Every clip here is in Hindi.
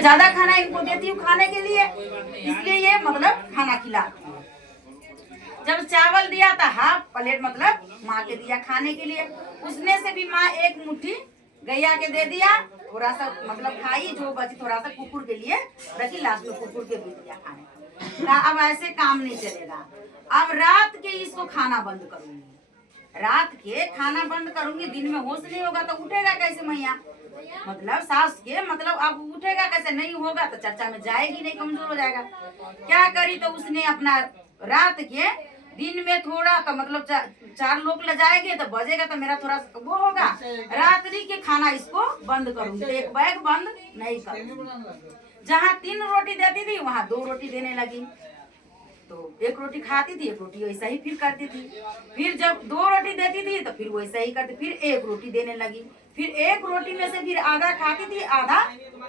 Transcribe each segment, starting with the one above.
मैं ज्यादा खाना इनको देती हूँ खाने के लिए, इसलिए ये मतलब खाना खिलाती हूँ। जब चावल दिया था हाफ प्लेट मतलब माँ के दिया खाने के लिए, उसमें से भी माँ एक मुट्ठी गैया के दे दिया, थोड़ा सा मतलब खाई, जो बची थोड़ा सा कुकुर के लिए रखी, लास्ट में कुकुर के भी दिया खाने का। अब ऐसे काम नहीं चलेगा। अब रात के इसको खाना बंद करूंगी, रात के खाना बंद करूंगी। दिन में होश नहीं होगा तो उठेगा कैसे मैया, मतलब सास के मतलब अब उठेगा कैसे, नहीं होगा तो चर्चा में जाएगी नहीं, कमजोर हो जाएगा। क्या करी तो उसने अपना रात के, दिन में थोड़ा तो मतलब चार लोग ले जाएंगे तो बजेगा तो मेरा थोड़ा वो होगा, रात्रि के खाना इसको बंद करूंगी, एक बैग बंद नहीं करूंगी। जहाँ 3 रोटी देती थी वहाँ 2 रोटी देने लगी, तो 1 रोटी खाती थी, 1 रोटी वैसा ही फिर करती थी। फिर जब 2 रोटी देती थी तो फिर वैसा ही करती, फिर 1 रोटी देने लगी, फिर 1 रोटी में से फिर आधा खाती थी, आधा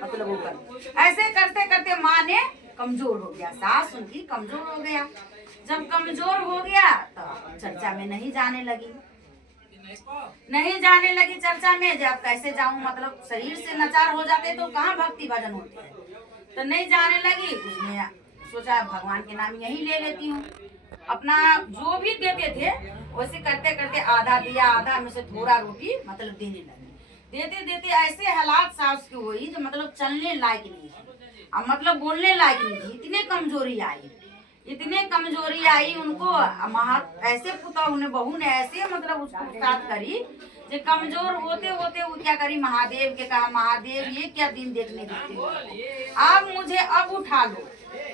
मतलब वो कर, ऐसे करते करते माँ ने कमजोर हो गया, सास उनकी कमजोर हो गया। जब कमजोर हो गया तो चर्चा में नहीं जाने लगी, नहीं जाने लगी चर्चा में। जब कैसे जाऊं, मतलब शरीर से नाचार हो जाते तो कहाँ भक्ति भजन होती है, तो नहीं जाने लगी। उसने सोचा भगवान के नाम यही ले लेती हूँ। अपना जो भी देते थे वैसे करते करते आधा दिया, आधा में से थोड़ा रोटी मतलब देने लगी। देते देते ऐसे हालात सास की हुई जो मतलब चलने लायक नहीं थी, अब मतलब बोलने लायक नहीं थी, इतने कमजोरी आई, इतने कमजोरी आई उनको। ऐसे पुता उन्हें बहू ने ऐसे मतलब उसको साथ करी जो कमजोर होते होते वो क्या करी, महादेव के कहा, महादेव ये क्या दिन देखने देते हो, आप मुझे अब उठा लो।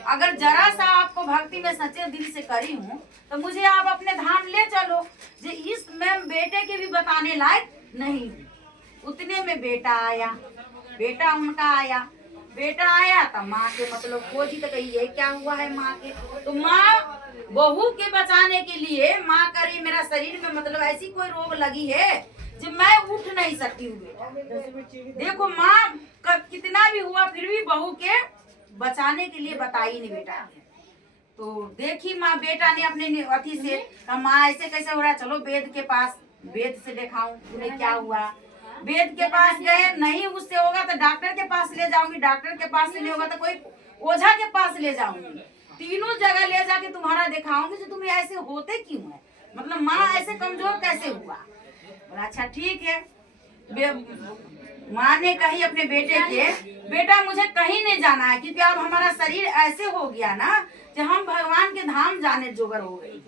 अगर जरा सा आपको भक्ति में सच्चे दिल से करी हूँ तो मुझे आप अपने धाम ले चलो, जो इस मैं बेटे के भी बताने लायक नहीं हूँ। उतने में बेटा आया, बेटा उनका आया, बेटा आया तो माँ के मतलब खोजी तो कही ये क्या हुआ है माँ के, तो माँ बहू के बचाने के लिए माँ करी मेरा शरीर में मतलब ऐसी कोई रोग लगी है जो मैं उठ नहीं सकती हूँ बेटा। देखो माँ कितना भी हुआ फिर भी बहू के बचाने के लिए बताई नहीं बेटा। तो देखी माँ, बेटा ने अपने अथी से कहा माँ ऐसे कैसे हो रहा है, चलो वेद के पास, वेद से दिखाऊं उन्हें क्या हुआ। वेद के पास गए, नहीं उससे होगा तो डॉक्टर के पास ले जाऊंगी, डॉक्टर के पास से नहीं होगा तो कोई ओझा के पास ले जाऊंगी, तीनों जगह ले जाके तुम्हारा दिखाऊंगी जो तुम्हें ऐसे होते क्यों है, मतलब माँ ऐसे कमजोर कैसे हुआ। बोला अच्छा ठीक है। माँ ने कही अपने बेटे के, बेटा मुझे कहीं नहीं जाना है क्योंकि अब हमारा शरीर ऐसे हो गया ना कि हम भगवान के धाम जाने जोगर हो गई।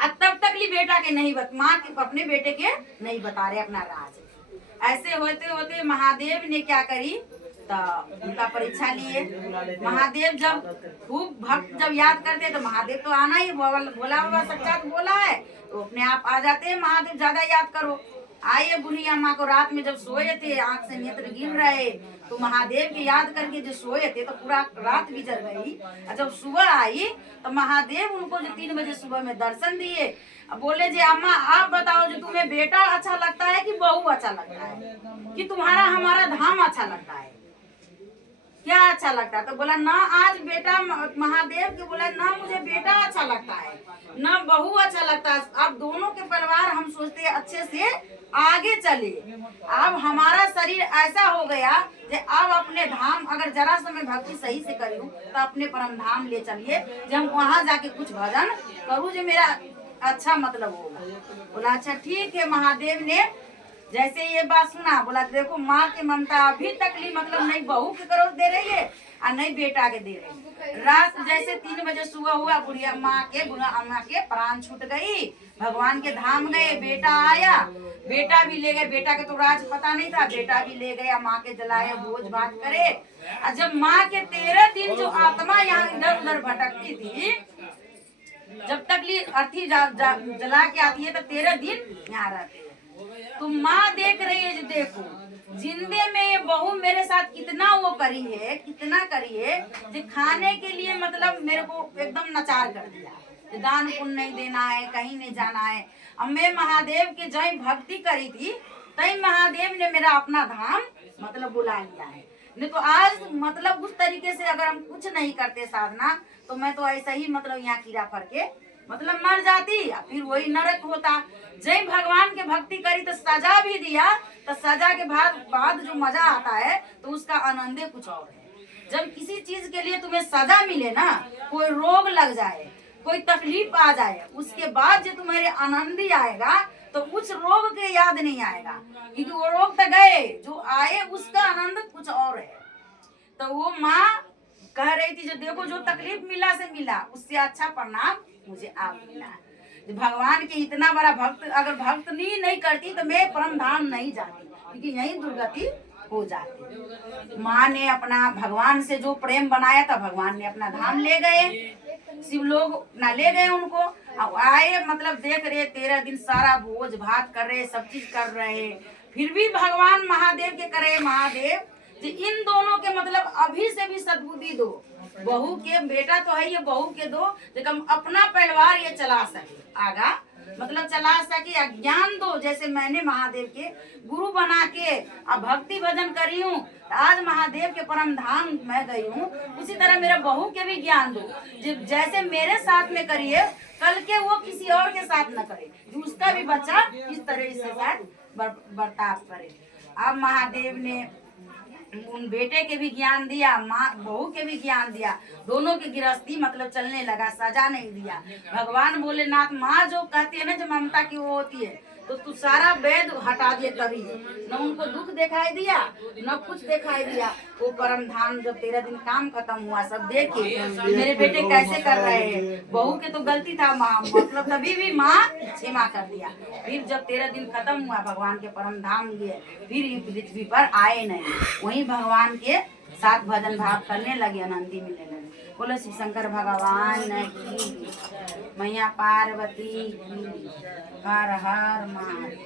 अब तब तक भी बेटा के नहीं माँ के अपने बेटे के नहीं बता रहे अपना राज। ऐसे होते होते महादेव ने क्या करी तो उनका परीक्षा लिए। महादेव जब खूब भक्त जब याद करते तो महादेव तो आना ही, बोला हुआ साक्षात बोला है तो अपने आप आ जाते हैं। महादेव ज्यादा याद करो। आइए बुढ़िया माँ को रात में जब सोए थे, आंख से नेत्र गिर रहे, तो महादेव के याद करके जो सोए थे तो पूरा रात गुजर गई। जब सुबह आई तो महादेव उनको जो 3 बजे सुबह में दर्शन दिए, बोले जी अम्मा आप बताओ जो तुम्हें बेटा अच्छा लगता है कि बहू अच्छा लगता है, कि तुम्हारा हमारा धाम अच्छा लगता है, क्या अच्छा लगता है। तो बोला ना आज बेटा, महादेव के बोला ना मुझे बेटा अच्छा लगता है ना बहू अच्छा लगता है। अब दोनों के परिवार हम सोचते हैं अच्छे से आगे चले। अब हमारा शरीर ऐसा हो गया कि अब अपने धाम अगर जरा सा मैं भक्ति सही से करी हूँ तो अपने परम धाम ले चलिए, जब हम वहाँ जाके कुछ भजन करूँ जो मेरा अच्छा मतलब होगा। बोला अच्छा ठीक है। महादेव ने जैसे ये बात सुना, बोला देखो माँ की ममता अभी तक ली मतलब नहीं बहू के करोड़ दे रही है और नहीं बेटा के दे रही है। रात जैसे 3 बजे सुबह हुआ, बुढ़िया माँ के बुढ़ा अम्मा के प्राण छूट गई, भगवान के धाम गए। बेटा आया, बेटा भी ले गए, बेटा के तो राज पता नहीं था, बेटा भी ले गए, माँ के जलाए भोज भात करे। और जब माँ के 13 दिन जो आत्मा यहाँ इधर उधर भटकती थी, जब तक ली अर्थी जला के आती है तो 13 दिन यहाँ रहते। तो माँ देख रही है, जो देखो जिंदे में ये बहू मेरे साथ कितना वो करी है, कितना करी है, जो खाने के लिए मतलब मेरे को एकदम नचार कर दिया। दान पुण्य नहीं देना है, कहीं नहीं जाना है। अब मैं महादेव के जय भक्ति करी थी तई महादेव ने मेरा अपना धाम मतलब बुला लिया है। नहीं तो आज मतलब उस तरीके से अगर हम कुछ नहीं करते साधना तो मैं तो ऐसा ही मतलब यहाँ कीड़ा फर के मतलब मर जाती, फिर वही नरक होता। जब भगवान के भक्ति करी तो सजा भी दिया, तो सजा के बाद जो मजा आता है तो उसका आनंदे कुछ और है। जब किसी चीज के लिए तुम्हें सजा मिले ना, कोई रोग लग जाए, कोई तकलीफ आ जाए, उसके बाद जो तुम्हारे आनंद ही आएगा, तो उस रोग के याद नहीं आएगा, क्योंकि वो रोग तो गए, जो आए उसका आनंद कुछ और है। तो वो माँ कह रही थी, जो देखो जो तकलीफ मिला से मिला, उससे अच्छा परिणाम मुझे आप मिला। भगवान के इतना बड़ा भक्त, अगर भक्त नहीं करती तो मैं परम धाम नहीं जाती, क्योंकि यही दुर्गति हो जाती। माँ ने अपना भगवान से जो प्रेम बनाया था, भगवान ने अपना धाम ले गए, शिव लोग ना ले गए उनको। अब आए, मतलब देख रहे 13 दिन सारा भोज भात कर रहे, सब चीज कर रहे, फिर भी भगवान महादेव के करे, महादेव कि इन दोनों के मतलब अभी से भी सद्बुद्धि दो, बहू के, बेटा तो है ये, बहू के दो, लेकिन अपना परिवार ये चला सके आगा, मतलब चला सके, ज्ञान दो। जैसे मैंने महादेव के गुरु बना के अब भक्ति भजन करी हूँ, आज महादेव के परम धाम मैं गई हूँ, उसी तरह मेरे बहू के भी ज्ञान दो, जैसे मेरे साथ में करिए, कल के वो किसी और के साथ न करे, उसका भी बच्चा इस तरह से साथ बर्ताव करे। अब महादेव ने उन बेटे के भी ज्ञान दिया, माँ बहू के भी ज्ञान दिया, दोनों की गृहस्थी मतलब चलने लगा, सजा नहीं दिया। भगवान भोलेनाथ माँ जो कहती है ना, जो ममता की वो होती है, तो तू सारा वेद हटा दिए, तभी न उनको दुख दिखाई दिया न कुछ दिखाई दिया। वो परम धाम जब 13 दिन काम खत्म हुआ, सब देखे मेरे बेटे कैसे कर रहे हैं, बहू के तो गलती था माँ, मतलब तभी भी माँ क्षमा कर दिया। फिर जब 13 दिन खत्म हुआ, भगवान के परम धाम गए, फिर पृथ्वी पर आए नहीं, वहीं भगवान के साथ भजन भाव करने लगे, आनंदी मिलने लगे। बोलो शिव शंकर भगवान की, मैया पार्वती की, हर हर महादेव।